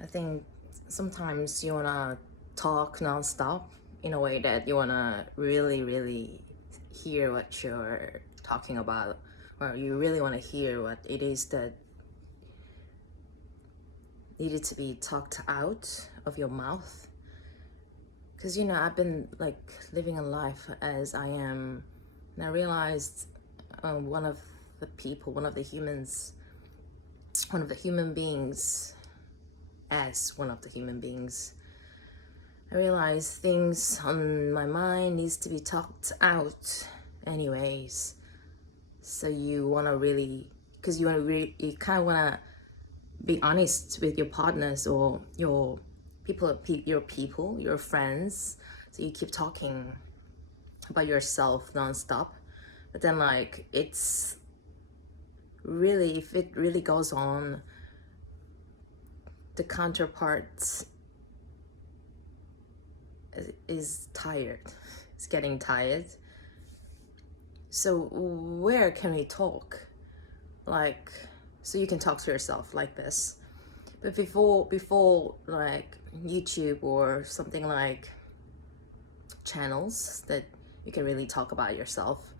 I think sometimes you wanna talk nonstop in a way that you wanna really, really hear what you're talking about, or you really wanna hear what it is that needed to be talked out of your mouth. Because I've been like living a life as I am, and I realized one of the people, one of the human beings, as one of the human beings, I realize things on my mind needs to be talked out anyways. So you want to really, because you kind of want to be honest with your partners or your your friends. So you keep talking about yourself nonstop. But then like it's really, if it really goes on, the counterpart is tired. It's getting tired. So where can we talk? Like, so you can talk to yourself like this. But before like YouTube or something like channels that you can really talk about yourself,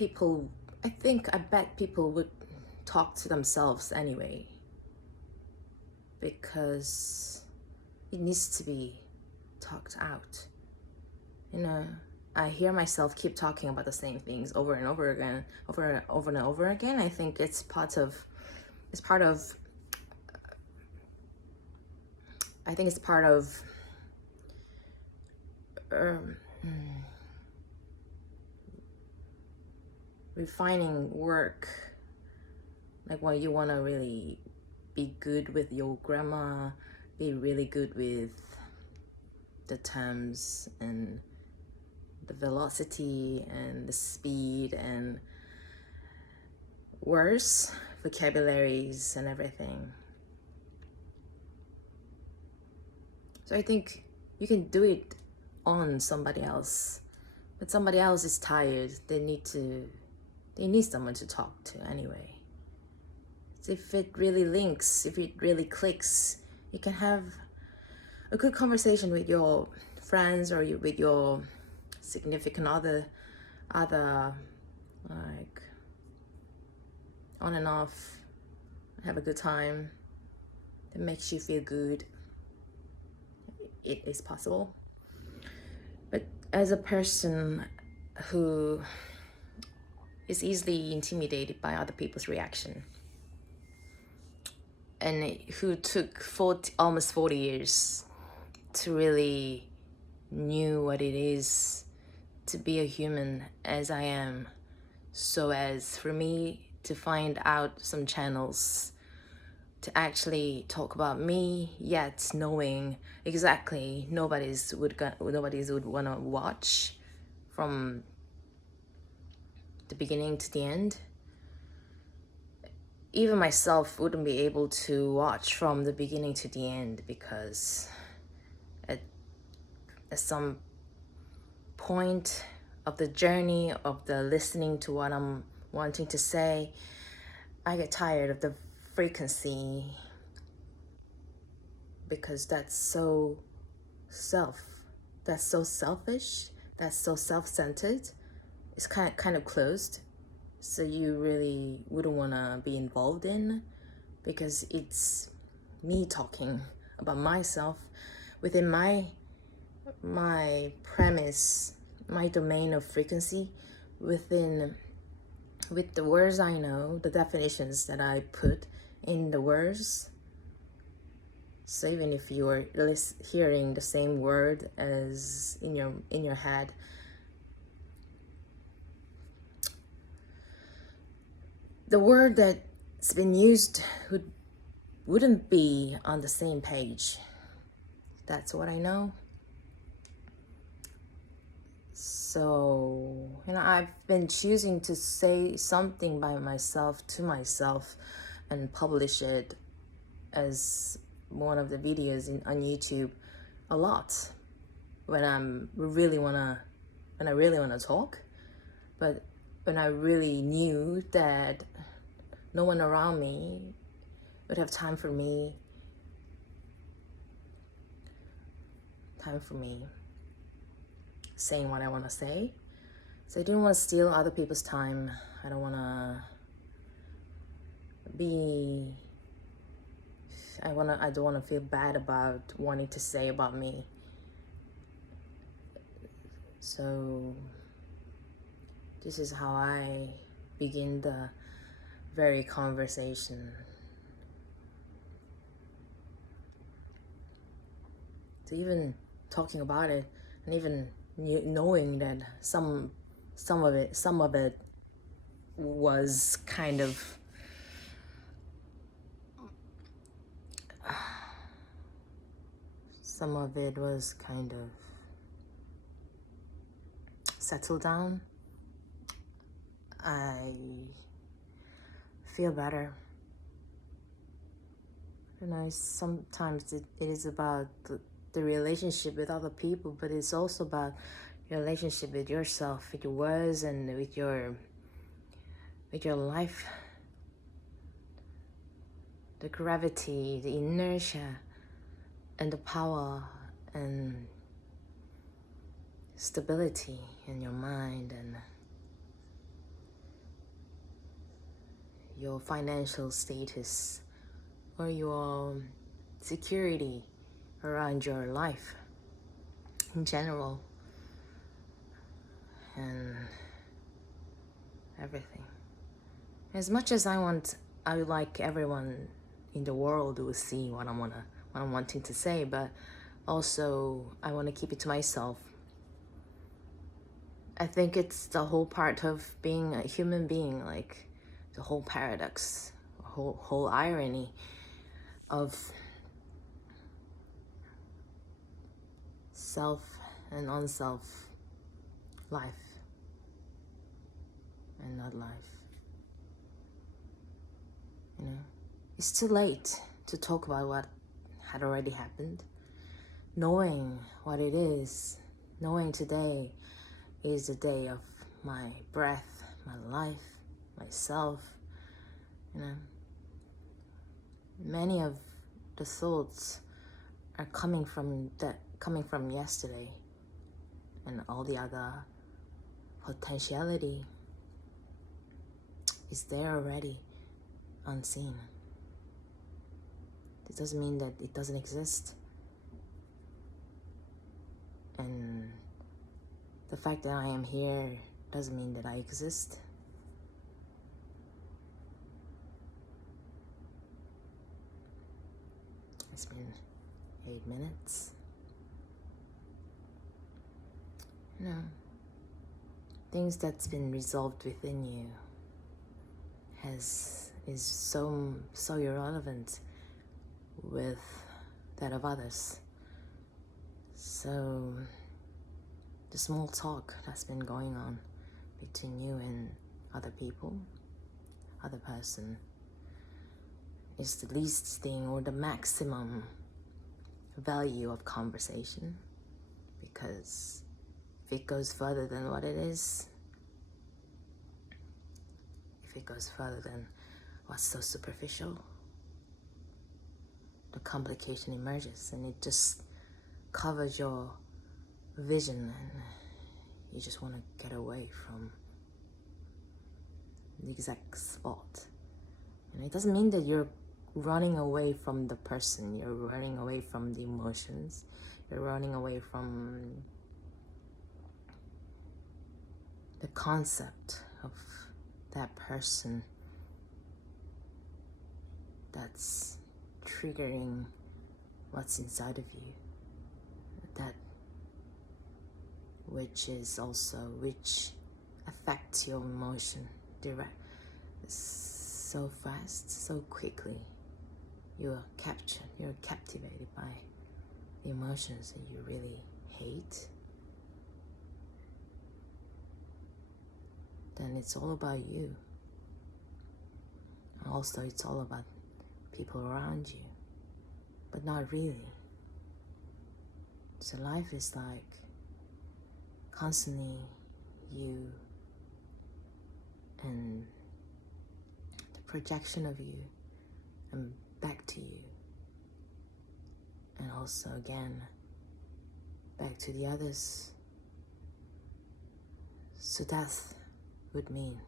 I bet people would talk to themselves anyway, because it needs to be talked out. I hear myself keep talking about the same things over and over again, over and over again. I think it's part of I think it's part of um, refining work, like when you want to really be good with your grammar, be really good with the terms and the velocity and the speed and words, vocabularies and everything. So I think you can do it on somebody else, but somebody else is tired. They need someone to talk to anyway. So if it really links, if it really clicks, you can have a good conversation with your friends or with your significant other, like on and off, have a good time that makes you feel good. It is possible. But as a person who is easily intimidated by other people's reaction, and who took almost 40 years to really knew what it is to be a human as I am, so as for me to find out some channels to actually talk about me, yet knowing exactly nobody's would want to watch from the beginning to the end. Even myself wouldn't be able to watch from the beginning to the end, because at some point of the journey of the listening to what I'm wanting to say, I get tired of the frequency, because that's so selfish, that's so self-centered. It's kind of closed, so you really wouldn't want to be involved in, because it's me talking about myself within my premise, my domain of frequency, with the words I know, the definitions that I put in the words. So even if you are hearing the same word as in your head, the word that's been used wouldn't be on the same page. That's what I know. So, I've been choosing to say something by myself to myself and publish it as one of the videos on YouTube a lot when I really wanna talk. But when I really knew that no one around me would have time for me, saying what I want to say. So I didn't want to steal other people's time. I don't want to be, I don't want to feel bad about wanting to say about me. So this is how I begin the very conversation. To even talking about it, and even knowing that some of it was kind of settled down. I feel better. You know, sometimes it is about the relationship with other people, but it's also about your relationship with yourself, with your words, and with your life. The gravity, the inertia, and the power and stability in your mind, and your financial status, or your security around your life in general, and everything. As much as I would like everyone in the world to see what I'm wanting to say, but also I want to keep it to myself. I think it's the whole part of being a human being, like the whole paradox, whole irony of self and unself life and not life. You know, it's too late to talk about what had already happened. Knowing what it is, knowing today is the day of my breath, my life, myself. You know, many of the thoughts are coming from yesterday, and all the other potentiality is there already, unseen. It doesn't mean that it doesn't exist. And the fact that I am here doesn't mean that I exist. It's been 8 minutes. You know, things that's been resolved within you is so irrelevant with that of others. So the small talk that's been going on between you and other people, other person, is the least thing or the maximum value of conversation, because if it goes further than what it is, if it goes further than what's so superficial, the complication emerges, and it just covers your vision, and you just want to get away from the exact spot. And it doesn't mean that you're running away from the person, you're running away from the emotions, you're running away from the concept of that person that's triggering what's inside of you, that which affects your emotion so fast, so quickly. You're captivated by the emotions that you really hate. Then it's all about you. Also, it's all about people around you, but not really. So life is like constantly you and the projection of you, and also again back to the others. So death would mean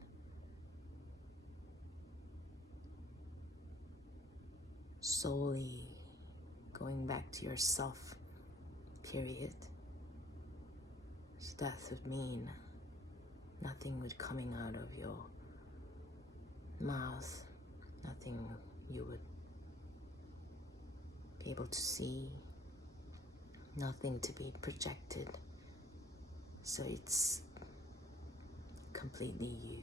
solely going back to yourself, period. So death would mean nothing would coming out of your mouth, nothing you would be able to see, nothing to be projected. So it's completely you.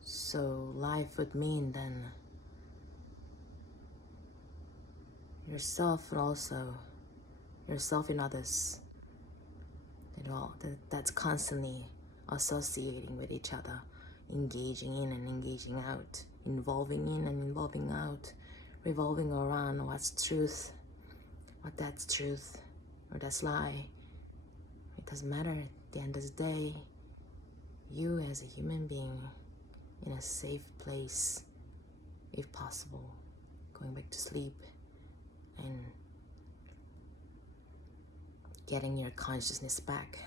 So life would mean then yourself and also yourself and others. That's constantly associating with each other, engaging in and engaging out, involving in and involving out, revolving around what's truth, what that's truth, or that's lie. It doesn't matter. At the end of the day, you as a human being in a safe place, if possible, going back to sleep and getting your consciousness back,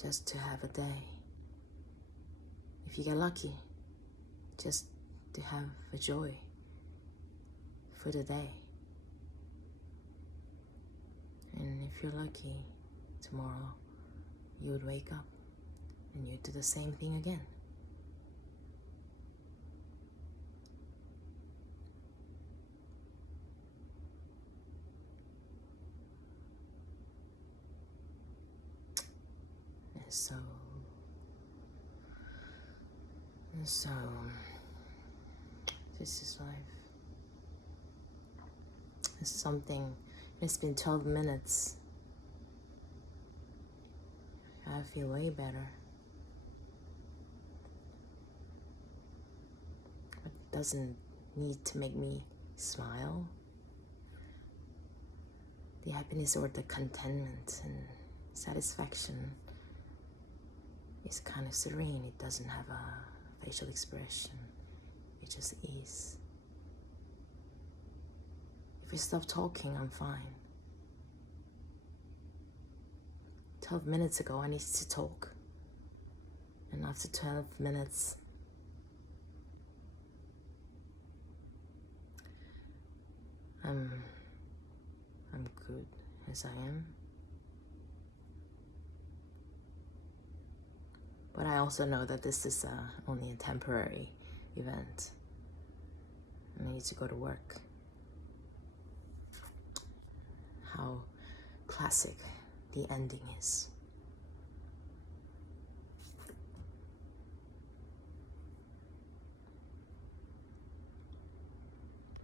just to have a day. If you get lucky, just to have a joy for the day. And if you're lucky, tomorrow you would wake up and you'd do the same thing again. And so this is life. It's something. It's been 12 minutes. I feel way better. It doesn't need to make me smile. The happiness or the contentment and satisfaction is kind of serene. It doesn't have a facial expression. It just is. If we stop talking, I'm fine. 12 minutes ago, I needed to talk. And after 12 minutes, I'm good as I am. But I also know that this is only a temporary event. And I need to go to work. How classic the ending is.